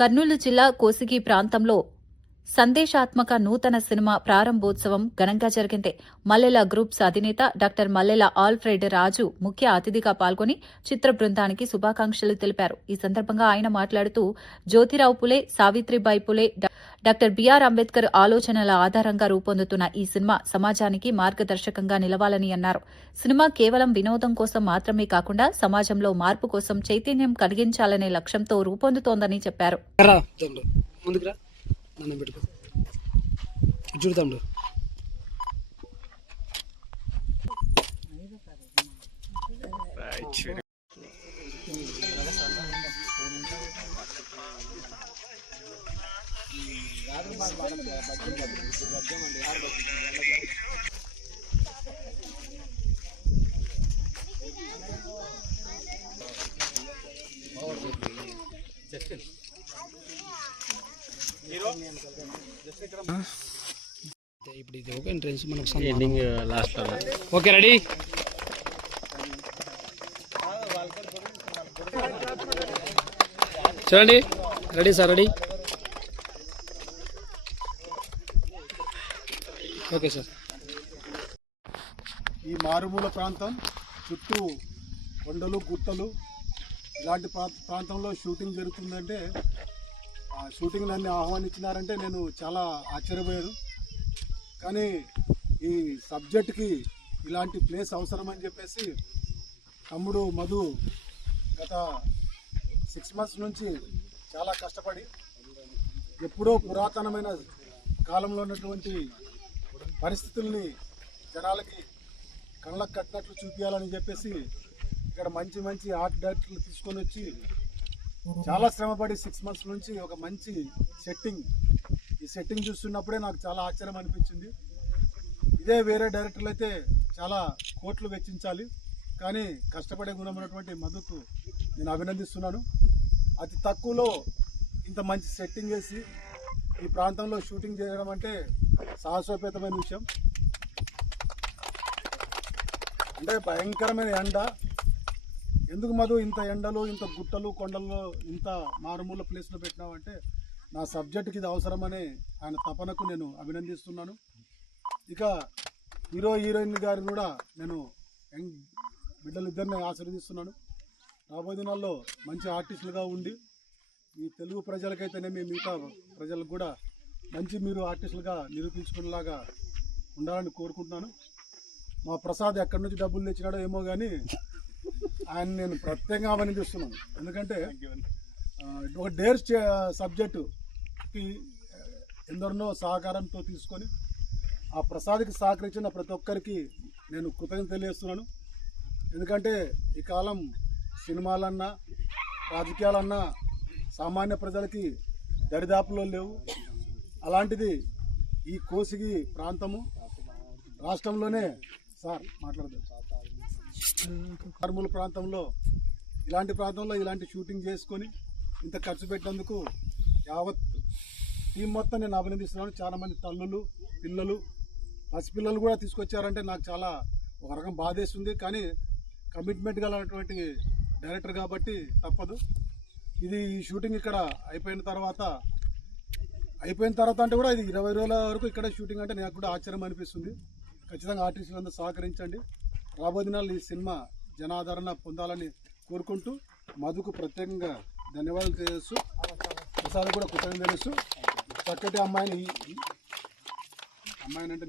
కర్నూలు జిల్లా కోసిగి ప్రాంతంలో సందేశాత్మక నూతన సినిమా ప్రారంభోత్సవం ఘనంగా జరిగింది. మల్లెల గ్రూప్స్ అధినేత డాక్టర్ మల్లెల ఆల్ఫ్రెడ్ రాజు ముఖ్య అతిథిగా పాల్గొని చిత్ర బృందానికి శుభాకాంక్షలు తెలిపారు. ఈ సందర్భంగా ఆయన మాట్లాడుతూ జ్యోతిరావు పులే, సావిత్రిబాయి పులే, డాక్టర్ బిఆర్ అంబేద్కర్ ఆలోచనల ఆధారంగా రూపొందుతున్న ఈ సినిమా సమాజానికి మార్గదర్శకంగా నిలవాలని అన్నారు. సినిమా కేవలం వినోదం కోసం మాత్రమే కాకుండా సమాజంలో మార్పు కోసం చైతన్యం కలిగించాలనే లక్ష్యంతో రూపొందుతోందని చెప్పారు. చూడతాం ఇప్పుడు ఇది ఓకే ఎంట్రన్స్ మనకు ఎండింగ్ లాస్ట్ ఓకే రెడీ చూడండి ready sir ready okay sir. ఈ మారుమూల ప్రాంతం చుట్టూ కొండలు గుట్టలు ఇలాంటి ప్రాంతంలో షూటింగ్ జరుగుతుందంటే ఆ షూటింగ్ నన్ను ఆహ్వానించినారంటే నేను చాలా ఆశ్చర్యపోయాను. కానీ ఈ సబ్జెక్ట్కి ఇలాంటి ప్లేస్ అవసరమని చెప్పేసి తమ్ముడు మధు గత 6 months నుంచి చాలా కష్టపడి ఎప్పుడో పురాతనమైన కాలంలో ఉన్నటువంటి పరిస్థితుల్ని జనాలకి కళ్ళకు కట్టినట్లు చూపించాలని చెప్పేసి ఇక్కడ మంచి మంచి ఆర్ట్ డైరెక్టర్లు తీసుకొని వచ్చి చాలా శ్రమపడి 6 months నుంచి ఒక మంచి ఈ సెట్టింగ్ చూస్తున్నప్పుడే నాకు చాలా ఆశ్చర్యం అనిపించింది. ఇదే వేరే డైరెక్టర్లు అయితే చాలా కోట్లు వెచ్చించాలి, కానీ కష్టపడే గుణం ఉన్నటువంటి మధుకు నేను అభినందిస్తున్నాను. అతి తక్కువలో ఇంత మంచి సెట్టింగ్ చేసి ఈ ప్రాంతంలో షూటింగ్ చేయడం అంటే సాహసోపేతమైన విషయం. అంటే భయంకరమైన ఎండ. ఎందుకు మధు ఇంత ఎండలు, ఇంత గుట్టలు, కొండల్లో, ఇంత మారుమూల ప్లేస్లో పెట్టినావంటే నా సబ్జెక్టుకి ఇది అవసరమని ఆయన తపనకు నేను అభినందిస్తున్నాను. ఇక హీరోయిన్ గారిని కూడా నేను బిడ్డలిద్దరిని ఆశీర్వదిస్తున్నాను. రాబోయే దినాల్లో మంచి ఆర్టిస్టులుగా ఉండి ఈ తెలుగు ప్రజలకైతేనేమి మిగతా ప్రజలకు కూడా మంచి మీరు ఆర్టిస్టులుగా నిరూపించుకునేలాగా ఉండాలని కోరుకుంటున్నాను. మా ప్రసాద్ ఎక్కడి నుంచి డబ్బులు తెచ్చినాడో ఏమో కానీ ఆయన నేను ప్రత్యేకంగా అభినందిస్తున్నాను. ఎందుకంటే ఒక డేర్ సబ్జెక్టుకి ఎందరినో సహకారంతో తీసుకొని ఆ ప్రసాద్కి సహకరించిన ప్రతి ఒక్కరికి నేను కృతజ్ఞత తెలియజేస్తున్నాను. ఎందుకంటే ఈ కాలం సినిమాలన్నా రాజకీయాలన్నా సామాన్య ప్రజలకి దరిదాపులో లేవు. అలాంటిది ఈ కోసిగి ప్రాంతము రాష్ట్రంలోనే సార్ మాట్లాడదు మారుమూల ప్రాంతంలో ఇలాంటి షూటింగ్ చేసుకొని ఇంత ఖర్చు పెట్టినందుకు యావత్ టీం మొత్తం నేను అభినందిస్తున్నాను. చాలామంది తల్లులు, పిల్లలు, పసిపిల్లలు కూడా తీసుకొచ్చారంటే నాకు చాలా ఒక రకం బాధేస్తుంది. కానీ కమిట్మెంట్ గలటువంటి డైరెక్టర్ కాబట్టి తప్పదు. ఈ షూటింగ్ ఇక్కడ అయిపోయిన తర్వాత అంటే కూడా ఇది 20 రోజుల వరకు ఇక్కడ షూటింగ్ అంటే నాకు కూడా ఆశ్చర్యం అనిపిస్తుంది. ఖచ్చితంగా ఆర్టిస్టులందరూ సహకరించండి. రాబోయే దినాలు ఈ సినిమా జనాదరణ పొందాలని కోరుకుంటూ మధుకు ప్రత్యేకంగా ధన్యవాదాలు తెలియజేస్తూ ప్రసాద్ కూడా కృతజ్ఞతలు తెలుస్తూ చక్కటి అమ్మాయిని అంటే